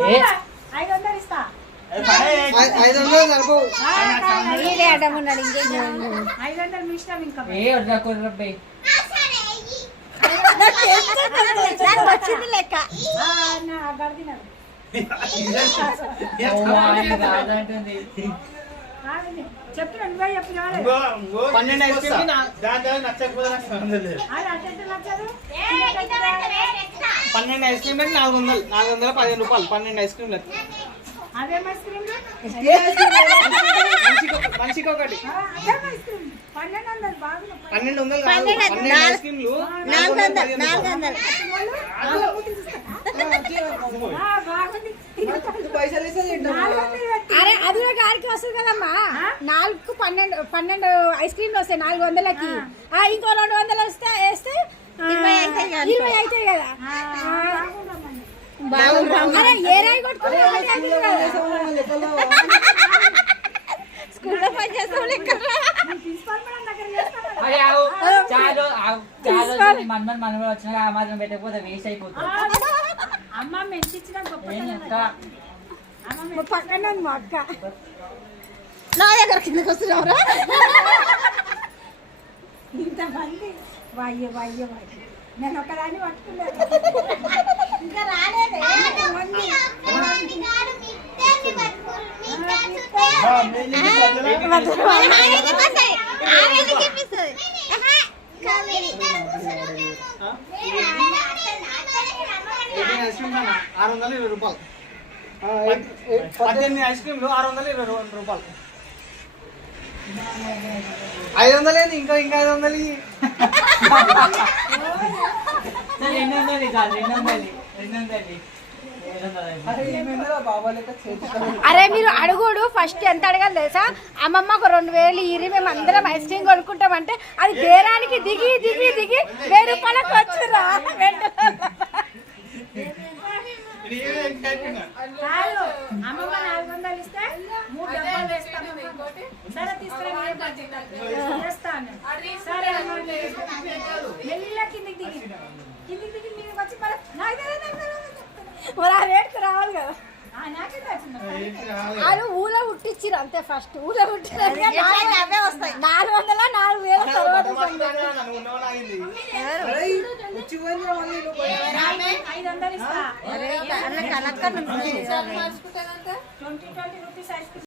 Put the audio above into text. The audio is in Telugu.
500 ఇస్తా. 500 సరిపో. 500 మీ ఇష్టం ఇంకా. వచ్చింది లెక్క చెప్తున్నా నువ్వే చెప్పిన 12 ఐస్ క్రీమ్ నచ్చదు. 12 ఐస్ క్రీమ్ 415 రూపాయలు. 12 ఐస్ క్రీమ్ అదేం ఐస్ క్రీమ్ మనిషికి ఒకటి. 1200 బాగుంది. 1200 ఐస్ క్రీమ్లు 400. పైసలు ఇస్తే అరే అది గారికి వస్తుంది కదమ్మా. 4కు 12 ఐస్ క్రీమ్లు వస్తాయి 400కి. ఇంకో 200 వస్తే వేస్తే 20 అవుతాయి కదా. అరే ఏ రాయి స్కూల్లో పని చేస్తాం లెక్క. మనం వచ్చిన మాత్రం పెట్టకపోతే వేస్ట్ అయిపోతుంది. అమ్మ మెచ్చిచ్చిన పక్కన మా అక్క నా దగ్గర కిందకి వస్తున్నావురా. ఇంతమంది వాయ్య వాయ్య వాయ్య నేను ఒకదాన్ని పట్టుకున్నాను. ఇంకా రాలేదు. రూపాయలు. 18 ఐస్ క్రీమ్లు 620 రూపాయలు. 500 ఏంది ఇంకా 500. 200. అరే మీరు అడుగుడు ఫస్ట్ ఎంత అడగాలి తెలుసా? అమ్మమ్మ ఒక 2000 ఇరి మేము అందరం ఐస్ క్రీమ్ కొనుక్కుంటామంటే అది బేరానికి దిగి దిగి దిగి 1000 రూపాయలకు వచ్చురా. అమ్మమ్మ 400 ఇస్తే 3 డబ్బాలు వేస్తాను. సరే తీసుకురాస్తాను. సరే మెల్ల కిందికి దిగి మీరు వచ్చి మరి ఆ రేట్కి రావాలి కదా. అది ఊళ్ళో పుట్టించిరు అంతే. ఫస్ట్ ఊళ్ళో పుట్టిన అవే వస్తాయి. 400 4000 తర్వాత 500 ఇస్తా. 20 రూపీస్ ఐస్ క్రీమ్.